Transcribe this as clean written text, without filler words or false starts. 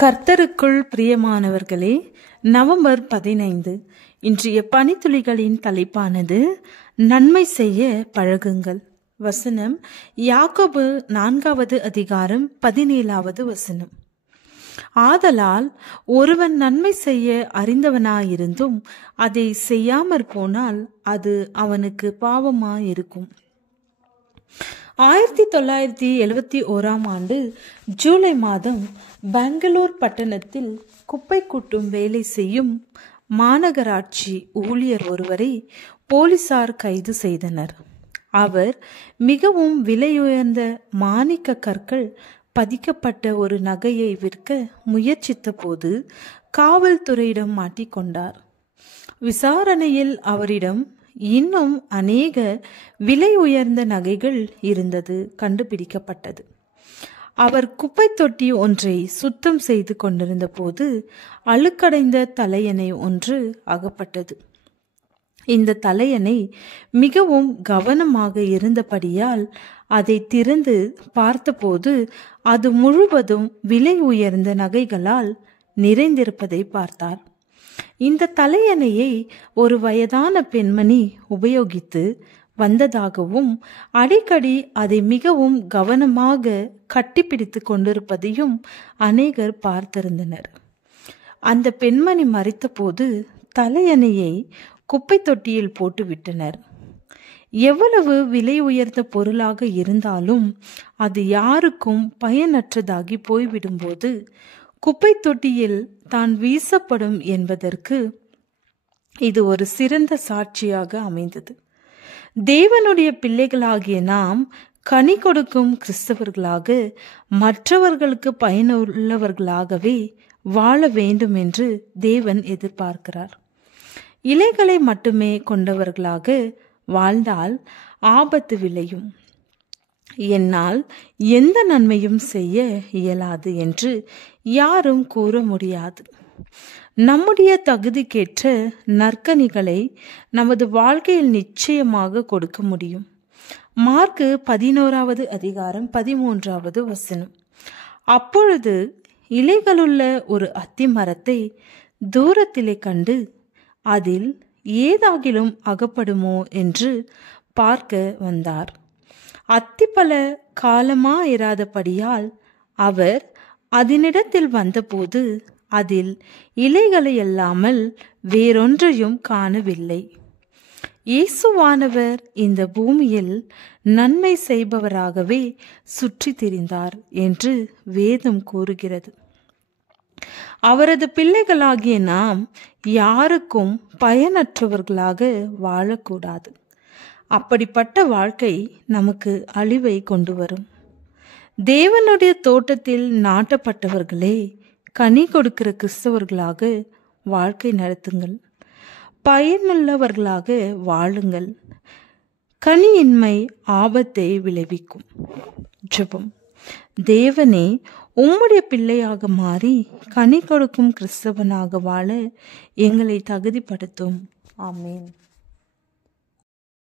கர்த்தருக்குள் பிரியமானவர்களே, நவம்பர் 15 இன்றைய பனித்துளிகளின் தலைப்பானது நன்மை செய்ய பழகுங்கள். வசனம் யாக்கோபு 4வது அதிகாரம் 17வது வசனம். ஆதலால் ஒருவன் நன்மை செய்ய அறிந்தவனாயிருந்தும் அதை செய்யாமற் போனால் அது அவனுக்கு பாவமாயிருக்கும். 1971 ஜூலை மாதம் பெங்களூர் பட்டணத்தில் குப்பை கூட்டும் வேலை செய்யும் மாநகராட்சி ஊழியர் ஒருவரை போலீசார் கைது செய்தனர். அவர் மிகவும் விலையுயர்ந்த மாணிக்க கற்கள் பதிக்கப்பட்ட ஒரு நகையை விற்க முயற்சித்த போது காவல்துறையிடம் மாட்டிக்கொண்டார். விசாரணையில் அவரிடம் இன்னும் அநேக விலை உயர்ந்த நகைகள் இருந்தது கண்டுபிடிக்கப்பட்டது. அவர் குப்பை தொட்டி ஒன்றை சுத்தம் செய்து கொண்டிருந்த போது அழுக்கடைந்த தலையணை ஒன்று அகப்பட்டது. இந்த தலையணை மிகவும் கவனமாக இருந்தபடியால் அதை திறந்து பார்த்தபோது அது முழுவதும் விலை உயர்ந்த நகைகளால் நிறைந்திருப்பதை பார்த்தார். இந்த தலையணையை ஒரு வயதான பெண்மணி உபயோகித்து வந்ததாகவும் அடிக்கடி அதை மிகவும் கவனமாக கட்டிப்பிடித்து கொண்டிருப்பதையும் அநேகர் பார்த்திருந்தனர். அந்த பெண்மணி மரித்தபோது தலையணையை குப்பை தொட்டியில் போட்டுவிட்டனர். எவ்வளவு விலை உயர்ந்த பொருளாக இருந்தாலும் அது யாருக்கும் பயனற்றதாகி போய்விடும்போது குப்பை தொட்டியில் தான் வீசப்படும் என்பதற்கு இது ஒரு சிறந்த சாட்சியாக அமைந்தது. தேவனுடைய பிள்ளைகளாகிய நாம் கனி கொடுக்கும் கிறிஸ்தவர்களாக மற்றவர்களுக்கு பயனுள்ளவர்களாகவே வாழ வேண்டும் என்று தேவன் எதிர்பார்க்கிறார். இலைகளை மட்டுமே கொண்டவர்களாக வாழ்ந்தால் ஆபத்து விளையும். என்னால் எந்த நன்மையும் செய்ய இயலாது என்று யாரும் கூற முடியாது. நம்முடைய தகுதிக்கேற்ற நற்கனிகளை நமது வாழ்க்கையில் நிச்சயமாக கொடுக்க முடியும். மார்க்கு 11வது அதிகாரம் 13வது வசனம். அப்பொழுது இலைகளுள்ள ஒரு அத்தி மரத்தை தூரத்திலே கண்டு அதில் ஏதாகிலும் அகப்படுமோ என்று பார்க்க வந்தார். அத்திப்பழ காலமாயிராதபடியால் அவர் அதனிடத்தில் வந்தபோது அதில் இலைகளை அல்லாமல் வேறொன்றையும் காணவில்லை. இயேசுவானவர் இந்த பூமியில் நன்மை செய்பவராகவே சுற்றி திரிந்தார் என்று வேதம் கூறுகிறது. அவரது பிள்ளைகளாகிய நாம் யாருக்கும் பயனற்றவர்களாக வாழக்கூடாது. அப்படிப்பட்ட வாழ்க்கை நமக்கு அழிவை கொண்டு வரும். தேவனுடைய தோட்டத்தில் நாட்டப்பட்டவர்களே, கனி கொடுக்கிற கிறிஸ்தவர்களாக வாழ்க்கை நடத்துங்கள். பயனுள்ளவர்களாக வாழுங்கள். கனியின்மை ஆபத்தை விளைவிக்கும். ஜெபம். தேவனே, உம்முடைய பிள்ளையாக மாறி கனி கொடுக்கும் கிறிஸ்தவனாக வாழ எங்களை தகுதிப்படுத்தும். ஆமேன்.